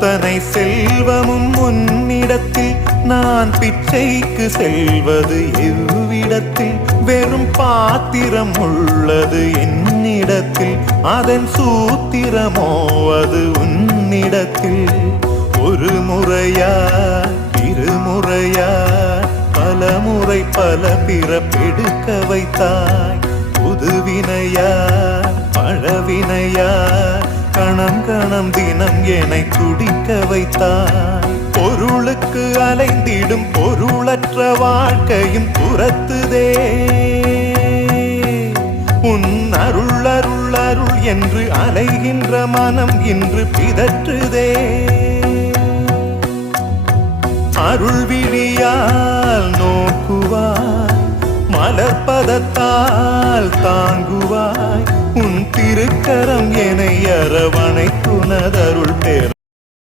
அத்தனை செல்வமும் உன்னிடத்தில் நான் பிச்சைக்கு செல்வது எவ்விடத்தில் வெறும் பாத்திரம் உள்ளது என்னிடத்தில் அதன் சூத்திரமோ அது உன்னிடத்தில் ஒரு முறையா இருமுறையா பல முறை பல பிறப்பெடுக்க வைத்தாய் புதுவினையா பழவினையா கணம் கணம் தினம் என்னை துடிக்க வைத்தாய் பொருளுக்கு அலைந்திடும் பொருளற்ற வாழ்க்கையும் துரத்துதே உன் அருள் அருள் அருள் என்று அலைகின்ற மனம் இன்று பிதற்றுதே அருள் விழியால் நோக்குவாய் மலர்பதத்தால் தாங்குவாய் உன் திருக்கரம் என்னை அரவணைத்துனதருள் பெற